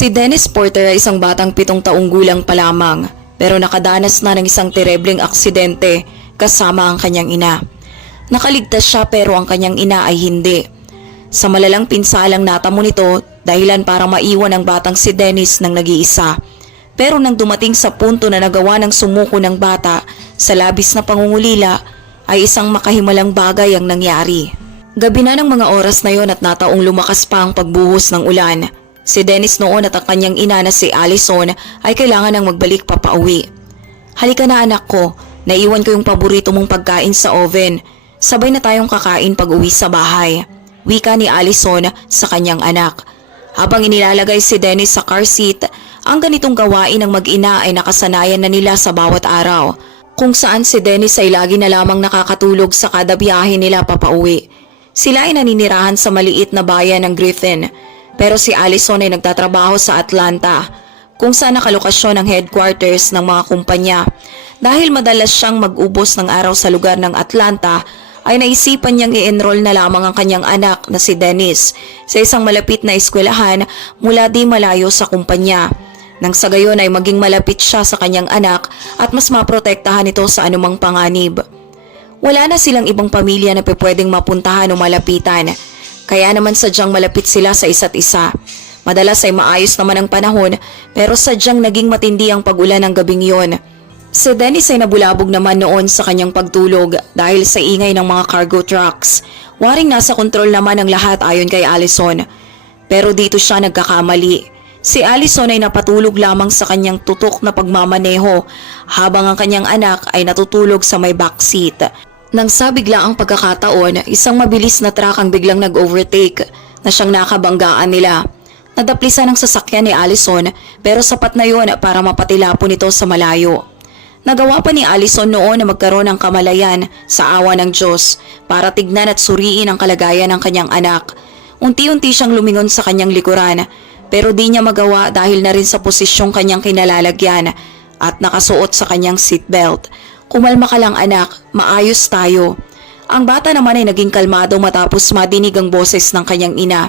Si Dennis Porter ay isang batang 7 taong gulang pa lamang pero nakadanas na ng isang terebleng aksidente kasama ang kanyang ina. Nakaligtas siya pero ang kanyang ina ay hindi. Sa malalang pinsalang natamo nito dahilan para maiwan ang batang si Dennis ng nag-iisa. Pero nang dumating sa punto na nagawa ng sumuko ng bata sa labis na pangungulila ay isang makahimalang bagay ang nangyari. Gabi na ng mga oras na yon at nataong lumakas pa ang pagbuhos ng ulan. Si Dennis noon at ang kanyang ina na si Allison ay kailangan ng magbalik papauwi. Halika na anak ko, naiwan ko yung paborito mong pagkain sa oven. Sabay na tayong kakain pag uwi sa bahay. Wika ni Allison sa kanyang anak. Habang inilalagay si Dennis sa car seat, ang ganitong gawain ng mag-ina ay nakasanayan na nila sa bawat araw. Kung saan si Dennis ay lagi na lamang nakakatulog sa kada biyahe nila papauwi. Sila ay naninirahan sa maliit na bayan ng Griffin. Pero si Allison ay nagtatrabaho sa Atlanta, kung saan nakalokasyon ang headquarters ng mga kumpanya. Dahil madalas siyang mag-ubos ng araw sa lugar ng Atlanta, ay naisipan niyang i-enroll na lamang ang kanyang anak na si Dennis sa isang malapit na eskwelahan mula di malayo sa kumpanya. Nang sa gayon ay maging malapit siya sa kanyang anak at mas maprotektahan ito sa anumang panganib. Wala na silang ibang pamilya na pwedeng mapuntahan o malapitan. Kaya naman sadyang malapit sila sa isa't isa. Madalas ay maayos naman ang panahon pero sadyang naging matindi ang pag-ulan ng gabing yon. Si Dennis ay nabulabog naman noon sa kanyang pagtulog dahil sa ingay ng mga cargo trucks. Waring nasa kontrol naman ang lahat ayon kay Allison. Pero dito siya nagkakamali. Si Allison ay napatulog lamang sa kanyang tutok na pagmamaneho habang ang kanyang anak ay natutulog sa may backseat. Nang sa biglaang pagkakataon, isang mabilis na truck ang biglang nag-overtake na siyang nakabanggaan nila. Nadaplisan ang sasakyan ni Allison pero sapat na yon para mapatilapon ito sa malayo. Nagawa pa ni Allison noon na magkaroon ng kamalayan sa awa ng Diyos para tignan at suriin ang kalagayan ng kanyang anak. Unti-unti siyang lumingon sa kanyang likuran pero di niya magawa dahil na rin sa posisyong kanyang kinalalagyan at nakasuot sa kanyang seatbelt. Kumalma ka lang anak, maayos tayo. Ang bata naman ay naging kalmado matapos madinig ang boses ng kanyang ina.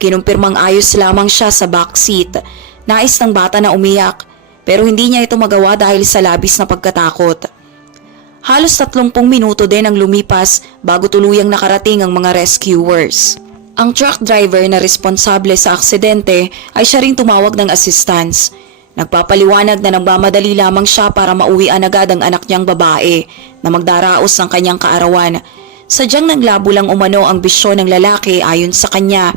Kinumpirmang ayos lamang siya sa backseat. Nais ng bata na umiyak pero hindi niya ito magawa dahil sa labis na pagkatakot. Halos 30 minuto din ang lumipas bago tuluyang nakarating ang mga rescuers. Ang truck driver na responsable sa aksidente ay siya ring tumawag ng assistance. Nagpapaliwanag na nagmamadali lamang siya para mauwian agad ang anak niyang babae na magdaraos ng kanyang kaarawan. Sadyang nanglabo lang umano ang bisyon ng lalaki ayon sa kanya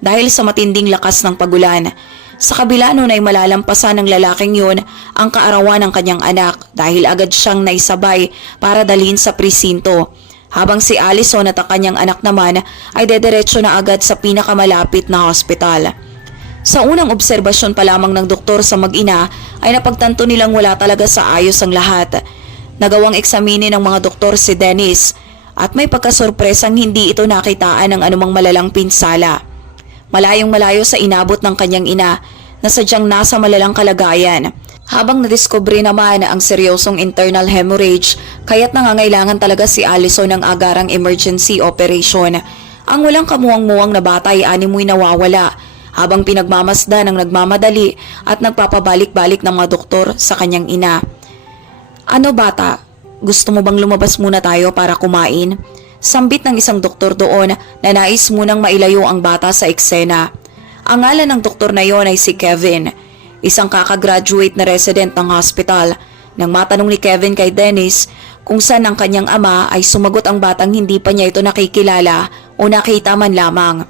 dahil sa matinding lakas ng pagulan. Sa kabila nun ay malalampasan ng lalaking yun ang kaarawan ng kanyang anak dahil agad siyang naisabay para dalhin sa presinto. Habang si Allison at ang kanyang anak naman ay dediretso na agad sa pinakamalapit na hospital. Sa unang obserbasyon pa lamang ng doktor sa mag-ina ay napagtanto nilang wala talaga sa ayos ang lahat. Nagawang eksaminin ng mga doktor si Dennis at may pagkasorpresang hindi ito nakitaan ng anumang malalang pinsala. Malayong malayo sa inabot ng kanyang ina na sadyang nasa malalang kalagayan. Habang nadiskubre naman ang seryosong internal hemorrhage kaya't nangangailangan talaga si Allison ng agarang emergency operation. Ang walang kamuwang-muwang na bata ay animoy nawawala habang pinagmamasdan ng nagmamadali at nagpapabalik-balik ng mga doktor sa kanyang ina. Ano bata, gusto mo bang lumabas muna tayo para kumain? Sambit ng isang doktor doon na nais munang mailayo ang bata sa eksena. Ang ngalan ng doktor na yon ay si Kevin, isang kakagraduate na resident ng hospital. Nang matanong ni Kevin kay Dennis kung saan ang kanyang ama ay sumagot ang batang hindi pa niya ito nakikilala o nakita man lamang.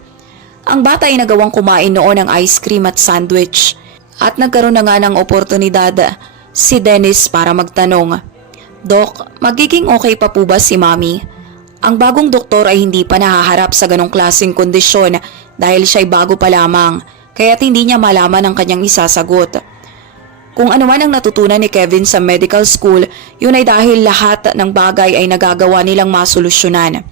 Ang bata ay nagawang kumain noon ng ice cream at sandwich at nagkaroon na nga ng oportunidad si Dennis para magtanong, "Dok, magiging okay pa po ba si Mami?" Ang bagong doktor ay hindi pa nahaharap sa ganong klaseng kondisyon dahil siya'y bago pa lamang kaya't hindi niya malaman ang kanyang isasagot. Kung ano man ang natutunan ni Kevin sa medical school, yun ay dahil lahat ng bagay ay nagagawa nilang masolusyonan.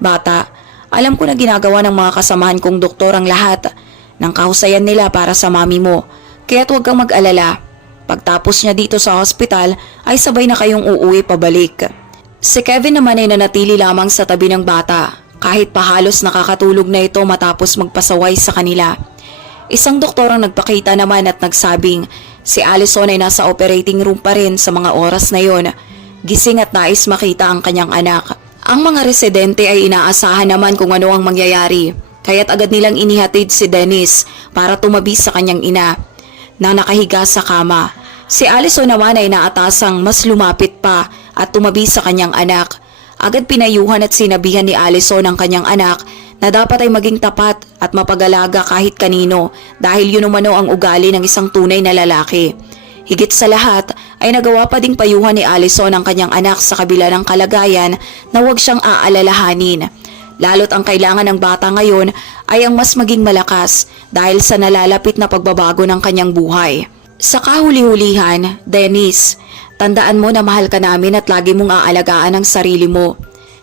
Bata, alam ko na ginagawa ng mga kasamahan kong doktor ang lahat ng kahusayan nila para sa mami mo, kaya't huwag kang mag-alala. Pagtapos niya dito sa hospital ay sabay na kayong uuwi pabalik. Si Kevin naman ay nanatili lamang sa tabi ng bata kahit pa halos nakakatulog na ito matapos magpasaway sa kanila. Isang doktor ang nagpakita naman at nagsabing si Allison ay nasa operating room pa rin sa mga oras na yon. Gising at nais makita ang kanyang anak. Ang mga residente ay inaasahan naman kung ano ang mangyayari, kaya't agad nilang inihatid si Dennis para tumabi sa kanyang ina na nakahiga sa kama. Si Allison naman ay naatasang mas lumapit pa at tumabi sa kanyang anak. Agad pinayuhan at sinabihan ni Allison ang kanyang anak na dapat ay maging tapat at mapag-alaga kahit kanino dahil yun umano ang ugali ng isang tunay na lalaki. Higit sa lahat ay nagawa pa ding payuhan ni Allison ang kanyang anak sa kabila ng kalagayan na huwag siyang aalalahanin. Lalo't ang kailangan ng bata ngayon ay ang mas maging malakas dahil sa nalalapit na pagbabago ng kanyang buhay. Sa kahuli-hulihan, Dennis, tandaan mo na mahal ka namin at lagi mong aalagaan ang sarili mo.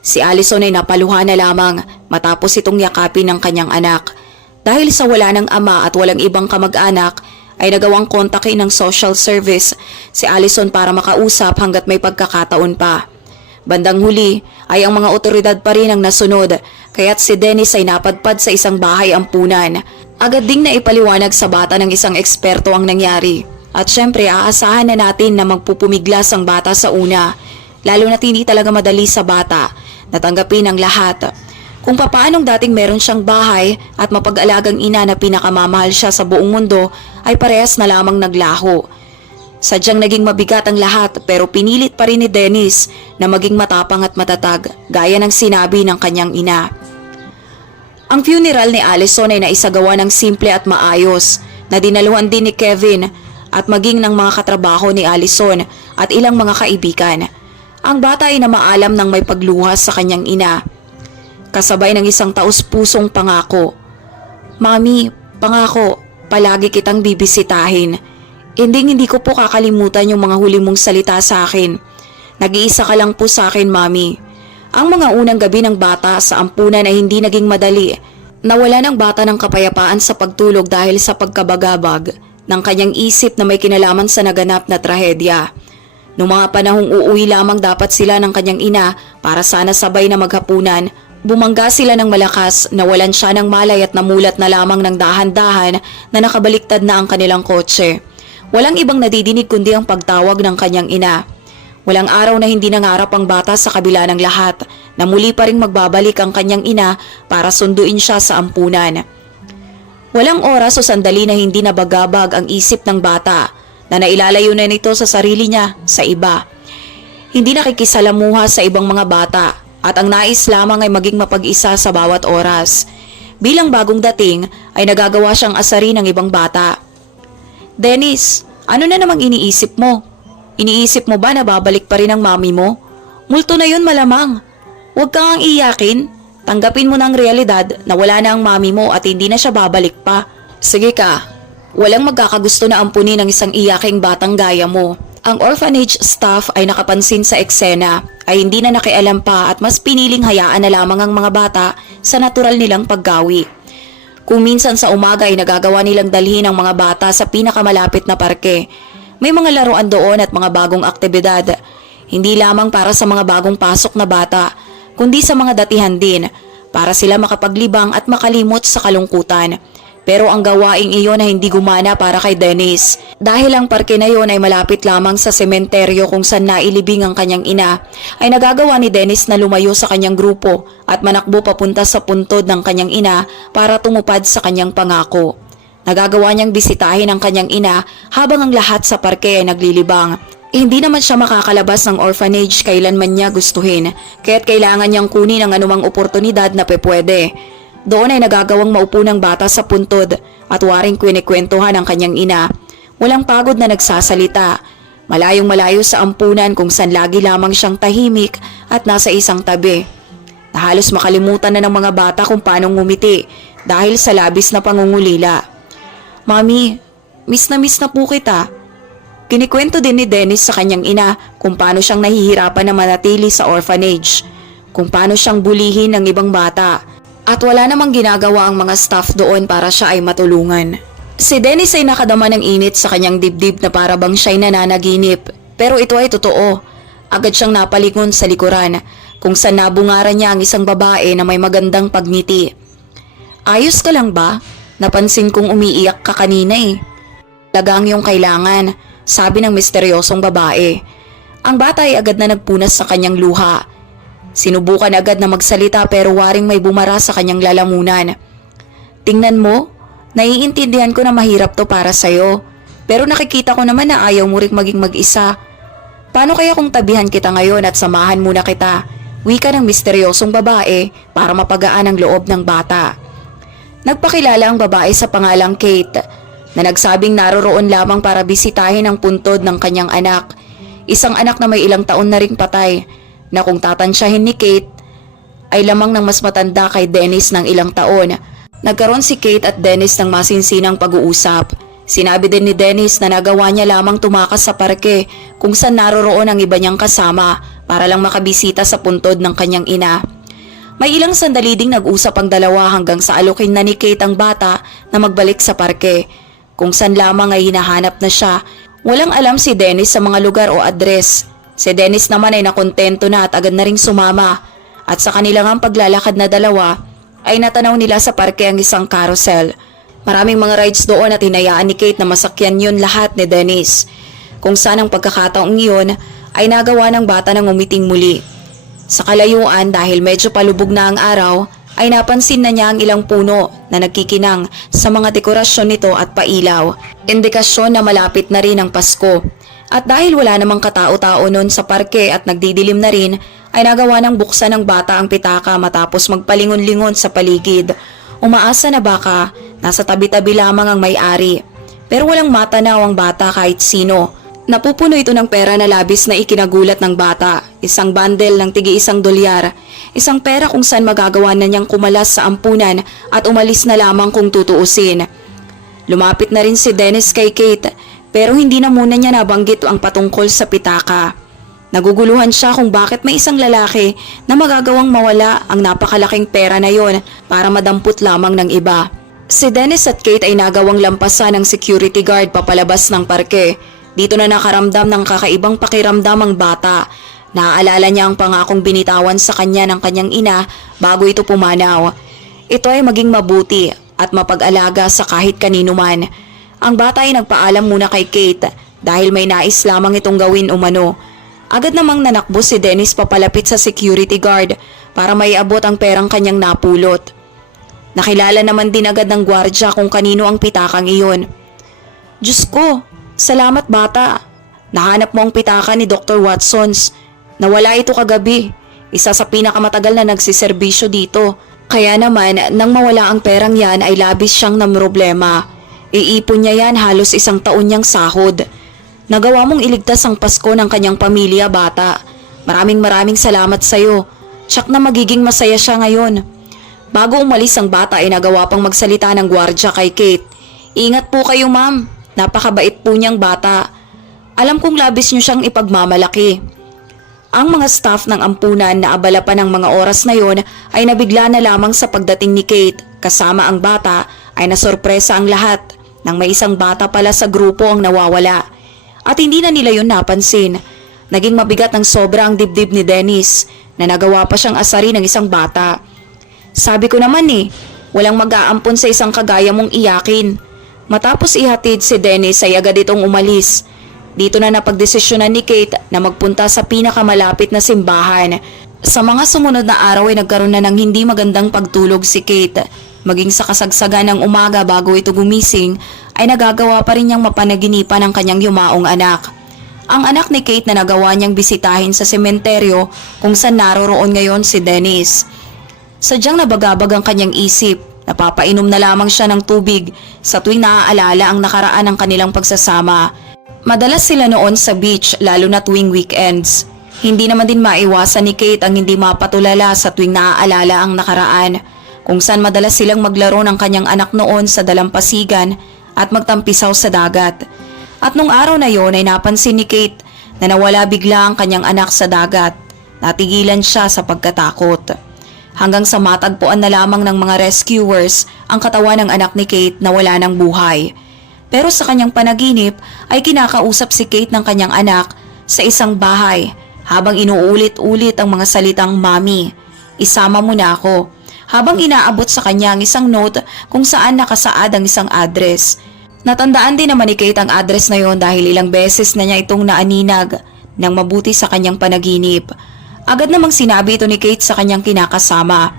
Si Allison ay napaluha na lamang matapos itong yakapin ng kanyang anak. Dahil sa wala ng ama at walang ibang kamag-anak, ay nagawang kontakin ng social service si Allison para makausap hanggat may pagkakataon pa. Bandang huli ay ang mga otoridad pa rin ang nasunod, kaya't si Dennis ay napadpad sa isang bahay ampunan. Agad ding naipaliwanag sa bata ng isang eksperto ang nangyari. At syempre aasahan na natin na magpupumiglas ang bata sa una, lalo na hindi talaga madali sa bata natanggapin ang lahat. Kung papaanong dating meron siyang bahay at mapag-alagang ina na pinakamamahal siya sa buong mundo ay parehas na lamang naglaho. Sadyang naging mabigat ang lahat pero pinilit pa rin ni Dennis na maging matapang at matatag gaya ng sinabi ng kanyang ina. Ang funeral ni Allison ay naisagawa ng simple at maayos na dinaluhan din ni Kevin at maging ng mga katrabaho ni Allison at ilang mga kaibigan. Ang bata ay namaalam ng may pagluhas sa kanyang ina. Kasabay ng isang taus-pusong pangako. Mami, pangako, palagi kitang bibisitahin. Hindi ko po kakalimutan yung mga huli mong salita sa akin. Nag-iisa ka lang po sa akin, Mami. Ang mga unang gabi ng bata sa ampunan ay hindi naging madali. Nawala ng bata ng kapayapaan sa pagtulog dahil sa pagkabagabag ng kanyang isip na may kinalaman sa naganap na trahedya. Noong mga panahong uuwi lamang dapat sila ng kanyang ina para sana sabay na maghapunan, bumangga sila ng malakas, nawalan siya ng malay at namulat na lamang ng dahan-dahan na nakabaliktad na ang kanilang kotse. Walang ibang nadidinig kundi ang pagtawag ng kanyang ina. Walang araw na hindi nangarap ang bata sa kabila ng lahat na muli pa ring magbabalik ang kanyang ina para sunduin siya sa ampunan. Walang oras o sandali na hindi nabagabag ang isip ng bata na nailalayo na nito sa sarili niya sa iba. Hindi nakikisalamuha sa ibang mga bata at ang nais lamang ay maging mapag-isa sa bawat oras. Bilang bagong dating ay nagagawa siyang asarin ng ibang bata. Dennis, ano na namang iniisip mo? Iniisip mo ba na babalik pa rin ang mami mo? Multo na yun malamang. Huwag kang iyakin. Tanggapin mo na ang realidad na wala na ang mami mo at hindi na siya babalik pa. Sige ka. Walang magkakagusto na ampunin ng isang iyaking batang gaya mo. Ang orphanage staff ay nakapansin sa eksena ay hindi na nakialam pa at mas piniling hayaan na lamang ang mga bata sa natural nilang paggawi. Kung minsan sa umaga ay nagagawa nilang dalhin ang mga bata sa pinakamalapit na parke. May mga laruan doon at mga bagong aktibidad. Hindi lamang para sa mga bagong pasok na bata, kundi sa mga datihan din para sila makapaglibang at makalimot sa kalungkutan. Pero ang gawaing iyon ay hindi gumana para kay Dennis. Dahil ang parke na iyon ay malapit lamang sa sementeryo kung saan nailibing ang kanyang ina, ay nagagawa ni Dennis na lumayo sa kanyang grupo at manakbo papunta sa puntod ng kanyang ina para tumupad sa kanyang pangako. Nagagawa niyang bisitahin ang kanyang ina habang ang lahat sa parke ay naglilibang. Hindi naman siya makakalabas ng orphanage kailanman niya gustuhin, kaya't kailangan niyang kunin ang anumang oportunidad na pwede. Doon ay nagagawang maupo ng bata sa puntod at waring kwinikwentuhan ang kanyang ina. Walang pagod na nagsasalita. Malayong malayo sa ampunan kung saan lagi lamang siyang tahimik at nasa isang tabi. Na halos makalimutan na ng mga bata kung paano ngumiti dahil sa labis na pangungulila. Mami, miss na po kita. Kinikwento din ni Dennis sa kanyang ina kung paano siyang nahihirapan na manatili sa orphanage. Kung paano siyang bulihin ng ibang bata. At wala namang ginagawa ang mga staff doon para siya ay matulungan. Si Dennis ay nakadama ng init sa kanyang dibdib na para bang siya'y nananaginip. Pero ito ay totoo. Agad siyang napalingon sa likuran kung saan nabungaran niya ang isang babae na may magandang pagngiti. Ayos ka lang ba? Napansin kong umiiyak ka kanina eh. Talagang yung kailangan, sabi ng misteryosong babae. Ang bata ay agad na nagpunas sa kanyang luha. Sinubukan agad na magsalita pero waring may bumara sa kanyang lalamunan. Tingnan mo, naiintindihan ko na mahirap to para sa'yo. Pero nakikita ko naman na ayaw mo ring maging mag-isa. Paano kaya kung tabihan kita ngayon at samahan muna kita? Wika ng misteryosong babae para mapagaan ang loob ng bata. Nagpakilala ang babae sa pangalang Kate na nagsabing naroroon lamang para bisitahin ang puntod ng kanyang anak. Isang anak na may ilang taon na ring patay na kung tatansyahin ni Kate ay lamang ng mas matanda kay Dennis ng ilang taon. Nagkaroon si Kate at Dennis ng masinsinang pag-uusap. Sinabi din ni Dennis na nagawa niya lamang tumakas sa parke kung saan naroroon ang iba niyang kasama para lang makabisita sa puntod ng kanyang ina. May ilang sandali ding nag-usap ang dalawa hanggang sa alukin na ni Kate ang bata na magbalik sa parke. Kung saan lamang ay hinahanap na siya. Walang alam si Dennis sa mga lugar o address. Si Dennis naman ay nakontento na at agad na ring sumama. At sa kanilang paglalakad na dalawa ay natanaw nila sa parke ang isang carousel. Maraming mga rides doon at hinayaan ni Kate na masakyan yun lahat ni Dennis. Kung saan ang pagkakataong iyon ay nagawa ng bata ng umiting muli. Sa kalayuan dahil medyo palubog na ang araw ay napansin na niya ang ilang puno na nagkikinang sa mga dekorasyon nito at pailaw. Indikasyon na malapit na rin ang Pasko. At dahil wala namang katao-tao noon sa parke at nagdidilim na rin, ay nagawa ng buksan ng bata ang pitaka matapos magpalingon-lingon sa paligid. Umaasa na baka nasa tabi-tabi lamang ang may-ari. Pero walang matanaw ang bata kahit sino. Napupuno ito ng pera na labis na ikinagulat ng bata. Isang bundle ng tig-1 dolyar. Isang pera kung saan magagawa na niyang kumalas sa ampunan at umalis na lamang kung tutuusin. Lumapit na rin si Dennis kay Kate. Pero hindi na muna niya nabanggit ang patungkol sa pitaka. Naguguluhan siya kung bakit may isang lalaki na magagawang mawala ang napakalaking pera na yon para madampot lamang ng iba. Si Dennis at Kate ay nagawang lampasan ng security guard papalabas ng parke. Dito na nakaramdam ng kakaibang pakiramdam ang bata. Naaalala niya ang pangakong binitawan sa kanya ng kanyang ina bago ito pumanaw. Ito ay maging mabuti at mapag-alaga sa kahit kanino man. Ang bata ay nagpaalam muna kay Kate dahil may nais lamang itong gawin umano. Agad namang nanakbo si Dennis papalapit sa security guard para maiabot ang perang kanyang napulot. Nakilala naman din agad ng gwardya kung kanino ang pitakang iyon. Diyos ko, salamat bata. Nahanap mo ang pitaka ni Dr. Watsons. Nawala ito kagabi. Isa sa pinakamatagal na nagsiserbisyo dito. Kaya naman nang mawala ang perang yan ay labis siyang namroblema. Iipon niya yan halos 1 taon niyang sahod. Nagawa mong iligtas ang Pasko ng kanyang pamilya, bata. Maraming salamat sa'yo. Tsak na magiging masaya siya ngayon. Bago umalis ang bata ay nagawa pang magsalita ng gwardya kay Kate. Ingat po kayo ma'am. Napakabait po niyang bata. Alam kong labis niyo siyang ipagmamalaki. Ang mga staff ng ampunan na abala pa ng mga oras na yon ay nabigla na lamang sa pagdating ni Kate. Kasama ang bata ay nasorpresa ang lahat nang may isang bata pala sa grupo ang nawawala. At hindi na nila yun napansin. Naging mabigat ng sobra ang dibdib ni Dennis na nagawa pa siyang asari ng isang bata. Sabi ko naman walang mag-aampon sa isang kagaya mong iyakin. Matapos ihatid si Dennis ay agad itong umalis. Dito na napagdesisyonan ni Kate na magpunta sa pinakamalapit na simbahan. Sa mga sumunod na araw ay nagkaroon na ng hindi magandang pagtulog si Kate. Maging sa kasagsagan ng umaga bago ito gumising ay nagagawa pa rin niyang mapanaginipan ang kanyang yumaong anak. Ang anak ni Kate na nagawa niyang bisitahin sa sementeryo kung saan naroroon ngayon si Dennis. Sadyang nabagabag ang kanyang isip. Napapainom na lamang siya ng tubig sa tuwing naaalala ang nakaraan ng kanilang pagsasama. Madalas sila noon sa beach lalo na tuwing weekends. Hindi naman din maiwasan ni Kate ang hindi mapatulala sa tuwing naaalala ang nakaraan, kung saan madalas silang maglaro ng kanyang anak noon sa dalampasigan at magtampisaw sa dagat. At nung araw na yon ay napansin ni Kate na nawala bigla ang kanyang anak sa dagat. Natigilan siya sa pagkatakot. Hanggang sa matagpuan na lamang ng mga rescuers ang katawan ng anak ni Kate na wala ng buhay. Pero sa kanyang panaginip ay kinakausap si Kate ng kanyang anak sa isang bahay habang inuulit-ulit ang mga salitang, "Mami, isama mo na ako." habang inaabot sa kanya ang isang note kung saan nakasaad ang isang address. Natandaan din naman ni Kate ang address na yon dahil ilang beses na niya itong naaninag ng mabuti sa kanyang panaginip. Agad namang sinabi ito ni Kate sa kanyang kinakasama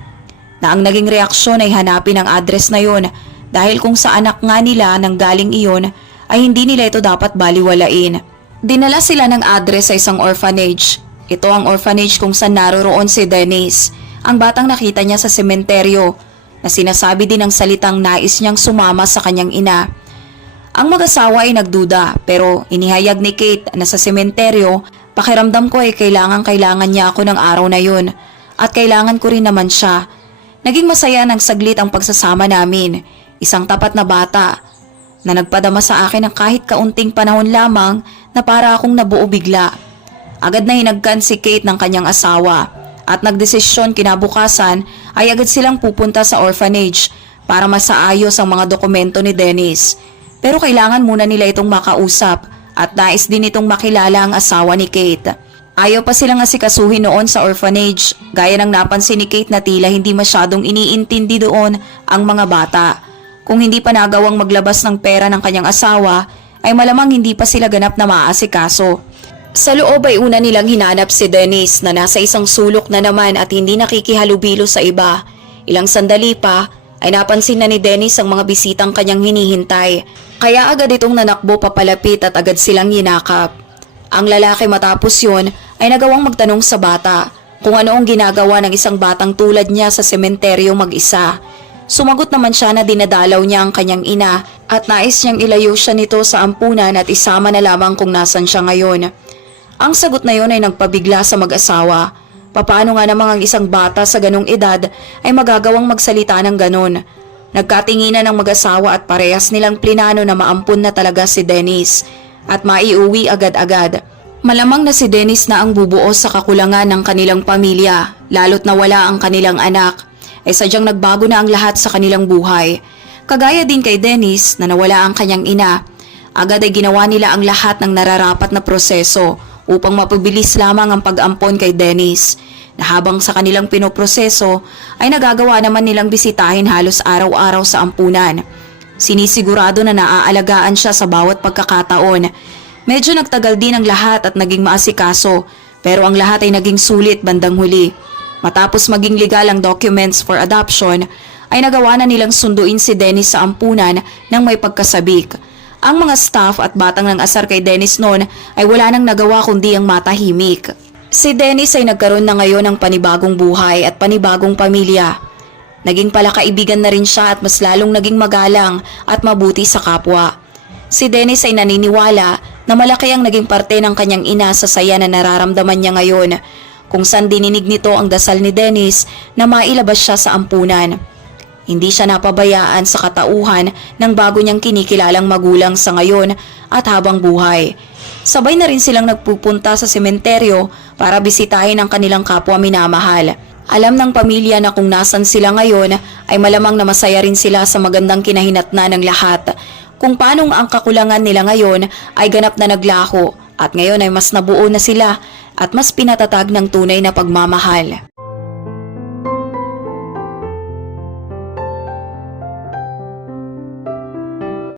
na ang naging reaksyon ay hanapin ang address na yon dahil kung sa anak nga nila nang galing iyon ay hindi nila ito dapat baliwalain. Dinala sila ng address sa isang orphanage. Ito ang orphanage kung saan naroroon si Dennis, ang batang nakita niya sa sementeryo na sinasabi din ng salitang nais niyang sumama sa kanyang ina. Ang mag-asawa ay nagduda pero inihayag ni Kate na sa sementeryo, pakiramdam ko ay kailangan niya ako ng araw na yun at kailangan ko rin naman siya. Naging masaya ng saglit ang pagsasama namin, isang tapat na bata na nagpadama sa akin ng kahit kaunting panahon lamang na para akong nabuo bigla. Agad na hinagkan si Kate ng kanyang asawa at nagdesisyon kinabukasan ay agad silang pupunta sa orphanage para masaayos ang mga dokumento ni Dennis. Pero kailangan muna nila itong makausap at nais din itong makilala ang asawa ni Kate. Ayaw pa silang asikasuhin noon sa orphanage gaya ng napansin ni Kate na tila hindi masyadong iniintindi doon ang mga bata. Kung hindi pa nagawang maglabas ng pera ng kanyang asawa ay malamang hindi pa sila ganap na maaasikaso. Sa loob ay una nilang hinanap si Dennis na nasa isang sulok na naman at hindi nakikihalubilo sa iba. Ilang sandali pa ay napansin na ni Dennis ang mga bisitang kanyang hinihintay. Kaya agad itong nanakbo papalapit at agad silang yinakap. Ang lalaki matapos yun ay nagawang magtanong sa bata kung ano ang ginagawa ng isang batang tulad niya sa sementeryo mag-isa. Sumagot naman siya na dinadalaw niya ang kanyang ina at nais niyang ilayo siya nito sa ampunan at isama na lamang kung nasan siya ngayon. Ang sagot na yon ay nagpabigla sa mag-asawa. Papaano nga namang ang isang bata sa ganong edad ay magagawang magsalita ng ganon? Nagkatinginan ng mag-asawa at parehas nilang plinano na maampun na talaga si Dennis at maiuwi agad-agad. Malamang na si Dennis na ang bubuo sa kakulangan ng kanilang pamilya, lalo't nawala ang kanilang anak, ay sadyang nagbago na ang lahat sa kanilang buhay. Kagaya din kay Dennis na nawala ang kanyang ina, agad ay ginawa nila ang lahat ng nararapat na proseso upang mapabilis lamang ang pag-ampon kay Dennis, na habang sa kanilang pinoproseso ay nagagawa naman nilang bisitahin halos araw-araw sa ampunan. Sinisigurado na naaalagaan siya sa bawat pagkakataon. Medyo nagtagal din ang lahat at naging maasikaso, pero ang lahat ay naging sulit bandang huli. Matapos maging legal ang documents for adoption, ay nagawa na nilang sunduin si Dennis sa ampunan ng may pagkasabik. Ang mga staff at batang ng asar kay Dennis noon ay wala nang nagawa kundi ang matahimik. Si Dennis ay nagkaroon na ngayon ng panibagong buhay at panibagong pamilya. Naging palakaibigan na rin siya at mas lalong naging magalang at mabuti sa kapwa. Si Dennis ay naniniwala na malaki ang naging parte ng kanyang ina sa saya na nararamdaman niya ngayon, kung saan dininig nito ang dasal ni Dennis na mailabas siya sa ampunan. Hindi siya napabayaan sa katauhan ng bago niyang kinikilalang magulang sa ngayon at habang buhay. Sabay na rin silang nagpupunta sa sementeryo para bisitahin ang kanilang kapwa minamahal. Alam ng pamilya na kung nasan sila ngayon ay malamang na masaya rin sila sa magandang kinahinatnan ng lahat. Kung paanong ang kakulangan nila ngayon ay ganap na naglaho at ngayon ay mas nabuo na sila at mas pinatatag ng tunay na pagmamahal.